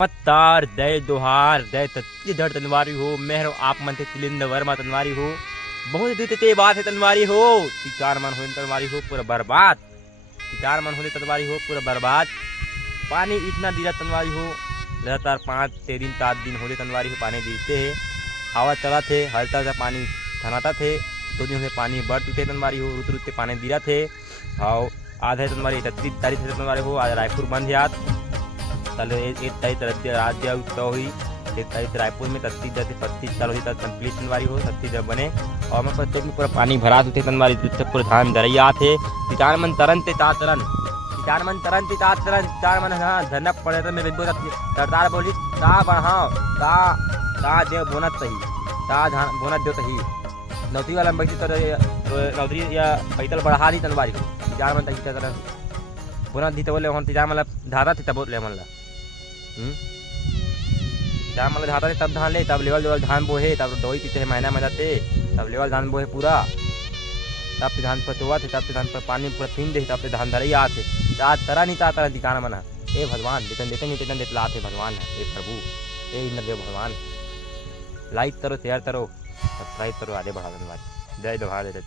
पत्तार दय दोहार दय तत्ती धड़ तनवारी हो मेहर आप मन थे तिलिंद वर्मा तनवारी हो बहुत दूते ते बात है तनवारी हो तिकार मन हो तनवारी हो पूरा बर्बाद तिकार मन हो तनवारी हो पूरा बर्बाद पानी इतना दिला तनवारी हो लगातार 5 दिन 7 दिन होले तनवारी हो पानी देते है हवा चला थे हल्का सा पानी थनाता थे 2 दिन से पानी बढ़ चुके तनवारी हो रुत रुत पानी दिला थे और आधे तनवारी 31 तारीख से तनवारी हो आज रायपुर बंद याद कल 1 तारीख रात दिया तो हुई 1 तारीख रायपुर में 31 चालू हुई कंप्लीट तनवारी हो 36 बने और मैं प्रत्येक में पूरा पानी भरा थे तनवारी पूरा धान दरिया थे किसान मन तरन ते ता तरन किसान मन तरन ते ता तरन किसान मन हाँ धनक पड़े तो मैं बिल्कुल सरदार बोली ता बढ़ाओ ता देव बोनत सही ता धान बोनत दो सही नौकरी वाला बैठी तो नौकरी या पैदल बढ़ा दी तनवारी को किसान मन तक तरह बोनत दी तो बोले हम तिजार मतलब धारा थे तब ले मन ला जहाँ मतलब धाता थे तब धान ले तब लेवल धान बोहे तब दो ही महीना में जाते तब लेवल धान बोहे पूरा तब धान पर चोवा थे तब धान पर पानी पूरा पीन दे तब धान धरे आते तरह नहीं तरह दिखाना मना ए भगवान देते देते नहीं देते देते लाते भगवान है ए प्रभु ए इंद्रदेव भगवान लाइक करो शेयर करो सब्सक्राइब करो आगे बढ़ा धन्यवाद जय दोहार जय